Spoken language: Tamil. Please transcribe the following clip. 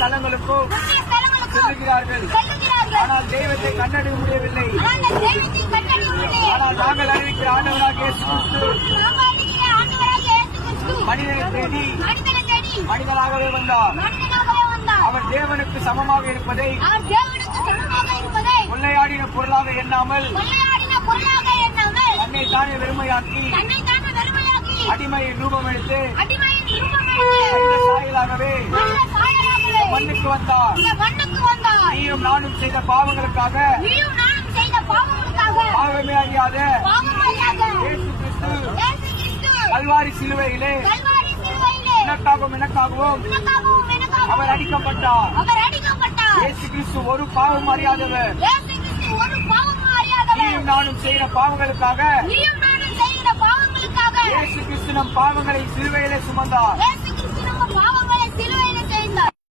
ஸ்தலங்களுக்கும் செல்லுகிறார்கள். ஆனால் தெய்வத்தை கண்டறிய முடியவில்லை. ஆனால் நாங்கள் அறிவிக்கிற ஆண்டவராக இயேசு கிறிஸ்து மனிதனை தேடி மனிதனாகவே வந்தார். அவர் தேவனுக்கு சமமாக இருப்பதை கொள்ளையாடின பொருளாக எண்ணாமல் தன்னை தானே வெறுமையாக்கி அடிமையின் ரூபம் எடுத்து சாயலாகவே மண்ணுக்கு வந்தார். நீயும் நானும் செய்த பாவங்களுக்காக பாவமே அறியாத இயேசு கிறிஸ்து கல்வாரி சிலுவையிலே எனக்காகவும் அவர் அடிக்கப்பட்டார். இயேசு கிறிஸ்து ஒரு பாவம் அறியாதவர். நீயும் நானும் செய்த பாவங்களுக்காக இயேசு கிறிஸ்து நம் பாவங்களை சிலுவையிலே சுமந்தார்.